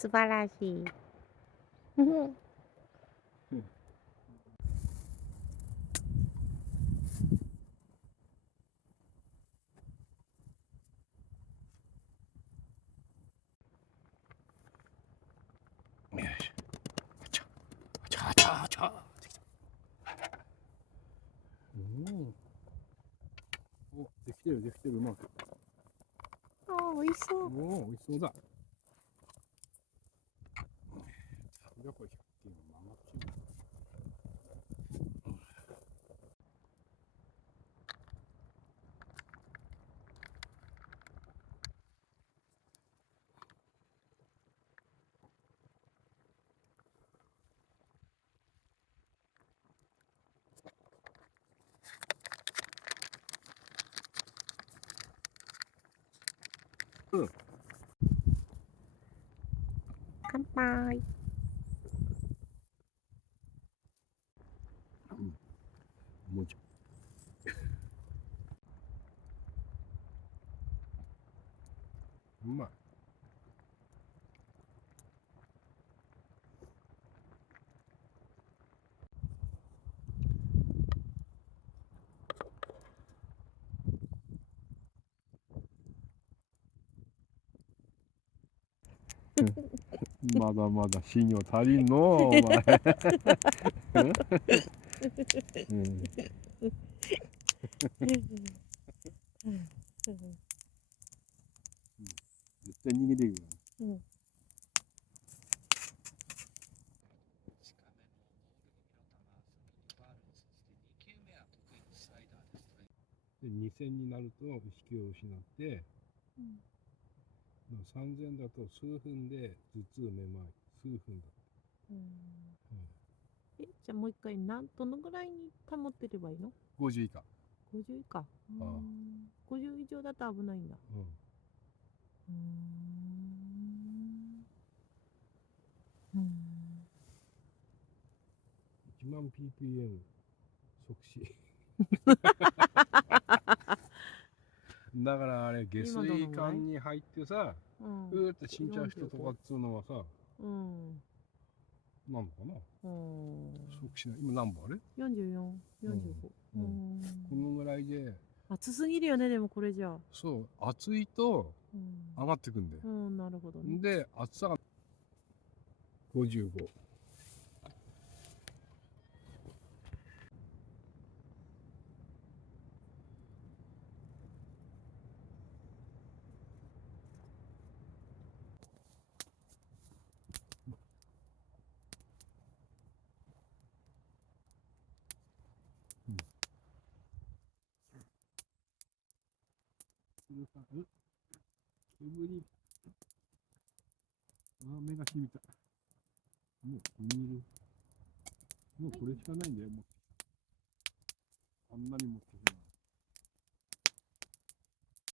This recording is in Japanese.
素晴らしい。うん。よいしょ。あちゃあちゃあちゃあちゃできた。お、できてるできてる、うまく。ああ、美味しそう。おお、美味しそうだ。じゃあこれ100均のママチン。うん。乾杯。うん。もうちょ。うまい。まだまだ信用足りんのお前。うん。絶対逃げていくよ。うん。で2000になると意識を失って、うん。3000だと数分で頭痛めまい、数分だ。じゃあもう一回どのぐらいに保ってればいいの50以下。？50以下。ああ。50以上だと危ないんだ。うん。うーん。うん。1万 ppm 即死。だからあれ下今どの水ぐらい？管に入ってさ、うん。うーって死んじゃう人とかっつうのはさ、うん。なのかな、うん。即死ない。今何本あれ？ 44、45。うん。このぐらいで、暑すぎるよね、でもこれじゃあ。そう、暑いとうん。上がってくんだよ。なるほどね。で、暑さが55。煙。目がしみた。もうビニール。もうこれしかないんだよ。もうあんなにも。